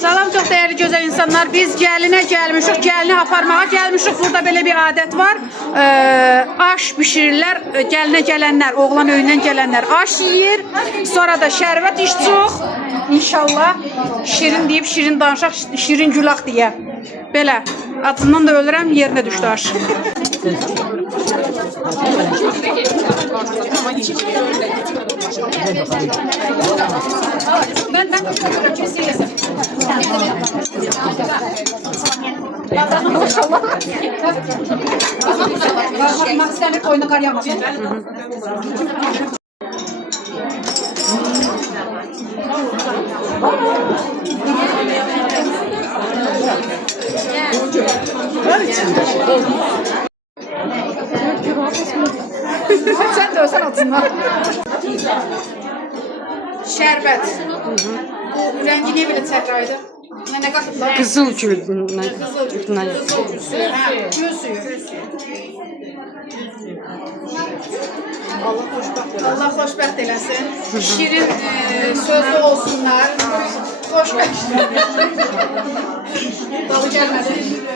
Salam çox dəyərli gözəl insanlar. Biz gəlinə gəlmişik, gəlini aparmağa gəlmişik. Burada belə bir adət var. Aş bişirirlər. Gəlinə gələnlər, oğlan öyündən gələnlər aş yeyir. Sonra da şərbət iç çox. İnşallah şirin deyib şirin danışaq, şirin gülaq deyə. Belə adından da ölürəm, yerinə düşdü aş. Ben maşallah. Maksudlarını koyuna kar yağmasın. Var içinde. Sen de ölsen atınlar. Şerbet. Bu rengi niye böyle tekrardı? Ne kattılar? Kızıl gül. Kızıl gül suyu. Gül suyu. Allah xoşbəxt eləsin. Şirin sözlü olsunlar. Xoşbəxt. Dalı gəlməsin.